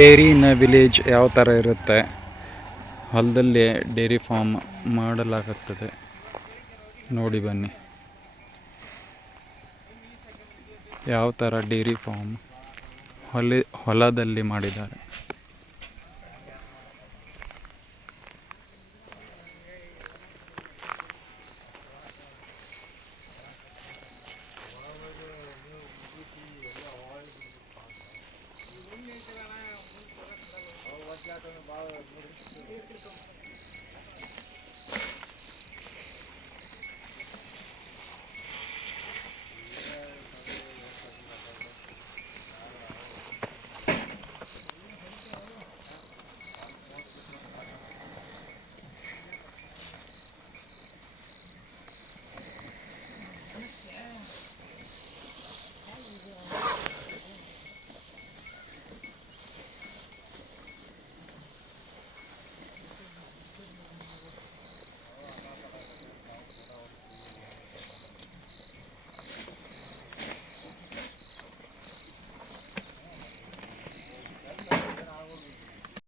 Dairy ಇನ್ village ಯಾವ ಥರ ಇರುತ್ತೆ, ಹೊಲದಲ್ಲಿ ಡೇರಿ ಫಾರ್ಮ್ ಮಾಡಲಾಗುತ್ತದೆ ನೋಡಿ ಬನ್ನಿ. ಯಾವ ಥರ ಡೇರಿ ಫಾರ್ಮ್ ಹೊಲದಲ್ಲಿ ಮಾಡಿದ್ದಾರೆ.